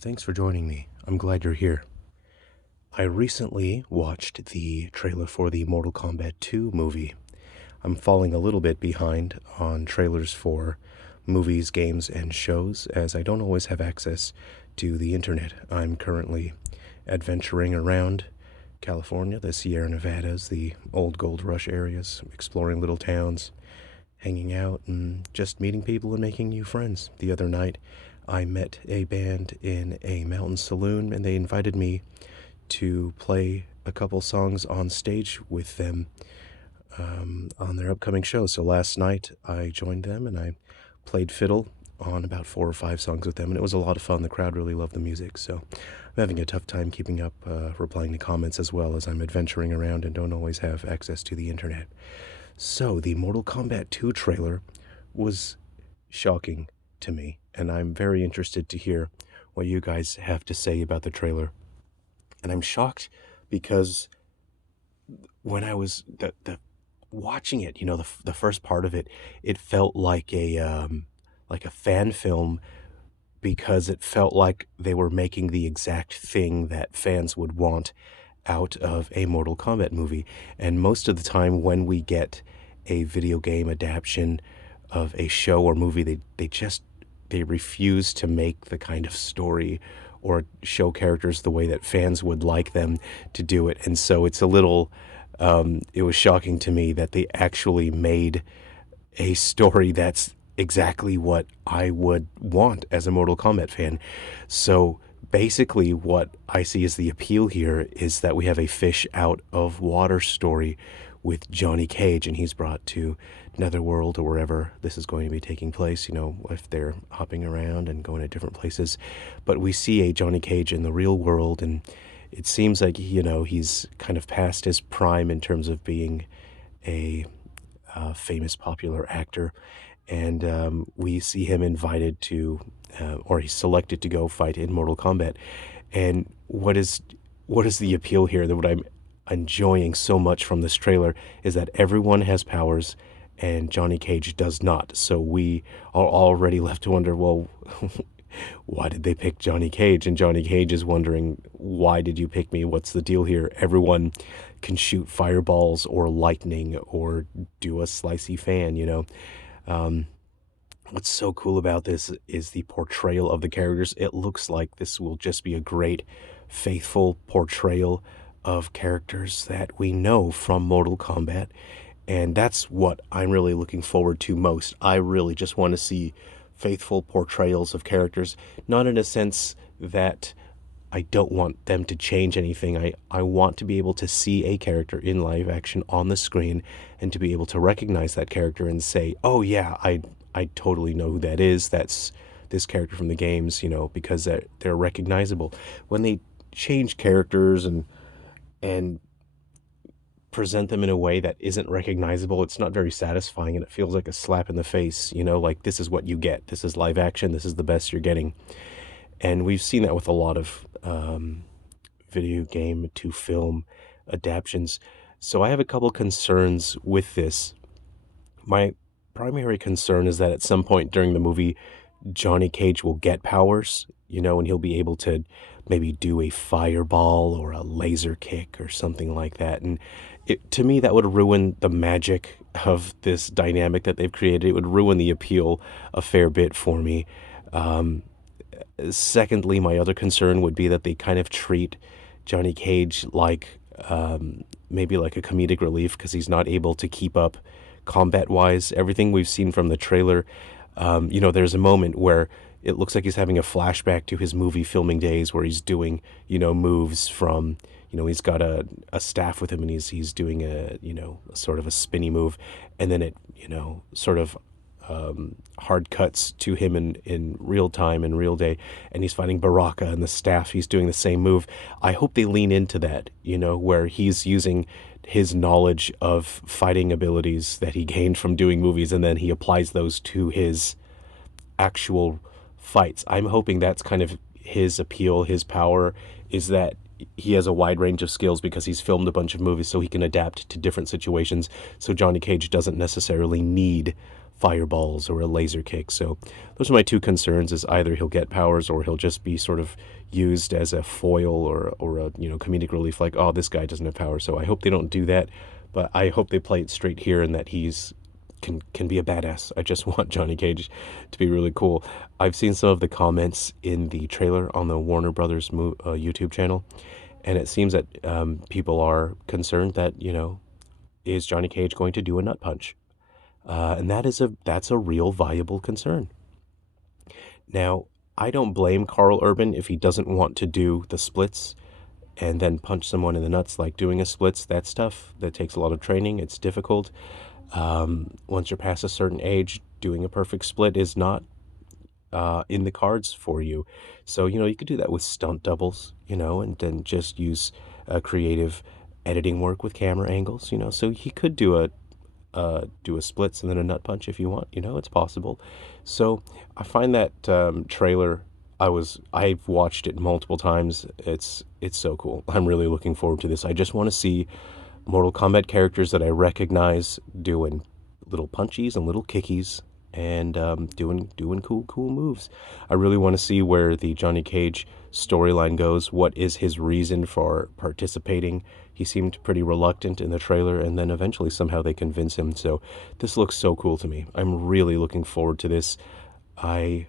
Thanks for joining me. I'm glad you're here. I recently watched the trailer for the Mortal Kombat II movie. I'm falling a little bit behind on trailers for movies, games, and shows, as I don't always have access to the internet. I'm currently adventuring around California, the Sierra Nevadas, the old gold rush areas, exploring little towns, hanging out, and just meeting people and making new friends. The other night, I met a band in a mountain saloon, and they invited me to play a couple songs on stage with them on their upcoming show. So last night, I joined them, and I played fiddle on about 4 or 5 songs with them, and it was a lot of fun. The crowd really loved the music, so I'm having a tough time keeping up, replying to comments as well as I'm adventuring around and don't always have access to the internet. So the Mortal Kombat 2 trailer was shocking to me, and I'm very interested to hear what you guys have to say about the trailer. And I'm shocked because when I was the watching it, the first part of it, it felt like a fan film, because it felt like they were making the exact thing that fans would want out of a Mortal Kombat movie. And most of the time when we get a video game adaptation of a show or movie, they refuse to make the kind of story or show characters the way that fans would like them to do it. And so it's a little, it was shocking to me that they actually made a story that's exactly what I would want as a Mortal Kombat fan. So basically what I see as the appeal here is that we have a fish out of water story with Johnny Cage, and he's brought to Netherworld or wherever this is going to be taking place, if they're hopping around and going to different places. But we see a Johnny Cage in the real world, and it seems like, he's kind of past his prime in terms of being a famous, popular actor. And we see him invited to, or he's selected to go fight in Mortal Kombat. And what is the appeal here? That what I'm enjoying so much from this trailer is that everyone has powers and Johnny Cage does not. So we are already left to wonder, well, why did they pick Johnny Cage? And Johnny Cage is wondering, why did you pick me? What's the deal here? Everyone can shoot fireballs or lightning or do a slicey fan, What's so cool about this is the portrayal of the characters. It looks like this will just be a great, faithful portrayal of characters that we know from Mortal Kombat. And that's what I'm really looking forward to most. I really just want to see faithful portrayals of characters, not in a sense that I don't want them to change anything. I want to be able to see a character in live action on the screen and to be able to recognize that character and say, oh yeah, I totally know who that is. That's this character from the games, because they're recognizable. When they change characters and present them in a way that isn't recognizable, it's not very satisfying, and it feels like a slap in the face, like this is what you get. This is live action. This is the best you're getting. And we've seen that with a lot of video game to film adaptions. So I have a couple concerns with this. My primary concern is that at some point during the movie, Johnny Cage will get powers, and he'll be able to maybe do a fireball or a laser kick or something like that. And to me, that would ruin the magic of this dynamic that they've created. It would ruin the appeal a fair bit for me. Secondly, my other concern would be that they kind of treat Johnny Cage like maybe like a comedic relief, because he's not able to keep up combat-wise. Everything we've seen from the trailer, there's a moment where it looks like he's having a flashback to his movie filming days, where he's doing, moves from, he's got a staff with him, and he's doing a sort of a spinny move, and then it, sort of hard cuts to him in real time, in real day, and he's fighting Baraka and the staff. He's doing the same move. I hope they lean into that, where he's using his knowledge of fighting abilities that he gained from doing movies, and then he applies those to his actual fights. I'm hoping that's kind of his appeal, his power, is that he has a wide range of skills because he's filmed a bunch of movies, so he can adapt to different situations. So Johnny Cage doesn't necessarily need fireballs or a laser kick. So those are my two concerns: is either he'll get powers or he'll just be sort of used as a foil or a comedic relief, like, oh, this guy doesn't have power. So I hope they don't do that, but I hope they play it straight here and that he's can be a badass. I just want Johnny Cage to be really cool. I've seen some of the comments in the trailer on the Warner Brothers YouTube channel, and it seems that people are concerned that, is Johnny Cage going to do a nut punch? And that's a real viable concern. Now, I don't blame Karl Urban if he doesn't want to do the splits and then punch someone in the nuts. Like doing a splits, that stuff, that takes a lot of training. It's difficult. Once you're past a certain age, doing a perfect split is not in the cards for you. So, you could do that with stunt doubles, and then just use creative editing work with camera angles, So he could do a splits and then a nut punch if you want, it's possible. So I find that trailer, I've watched it multiple times. It's so cool. I'm really looking forward to this. I just want to see Mortal Kombat characters that I recognize doing little punchies and little kickies and doing cool moves. I really want to see where the Johnny Cage storyline goes. What is his reason for participating? He seemed pretty reluctant in the trailer, and then eventually somehow they convince him. So this looks so cool to me. I'm really looking forward to this. I'm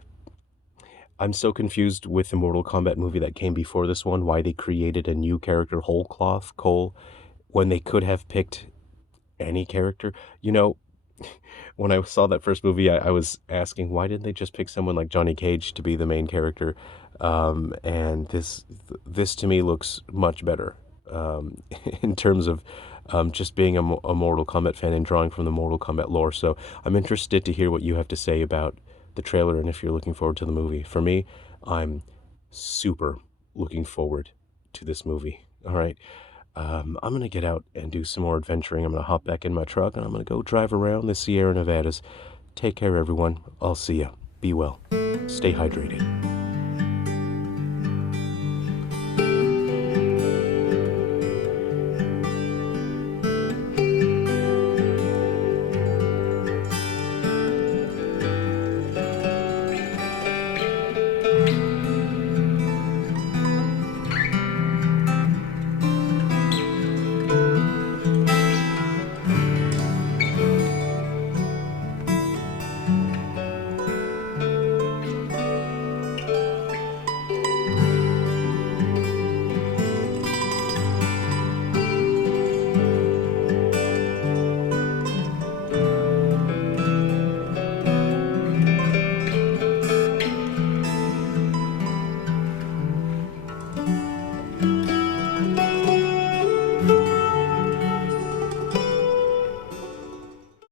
so confused with the Mortal Kombat movie that came before this one, why they created a new character, Whole Cloth Cole, when they could have picked any character. When I saw that first movie, I was asking, why didn't they just pick someone like Johnny Cage to be the main character? And this to me looks much better in terms of just being a Mortal Kombat fan and drawing from the Mortal Kombat lore. So I'm interested to hear what you have to say about the trailer and if you're looking forward to the movie. For me, I'm super looking forward to this movie. All right. I'm going to get out and do some more adventuring. I'm going to hop back in my truck and I'm going to go drive around the Sierra Nevadas. Take care, everyone. I'll see ya. Be well. Stay hydrated.